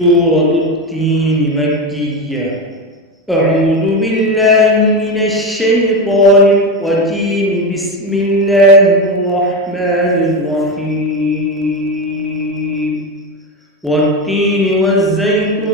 سورة التين مكية. أعوذ بالله من الشيطان الرجيم. بسم الله الرحمن الرحيم. والتين والزيتون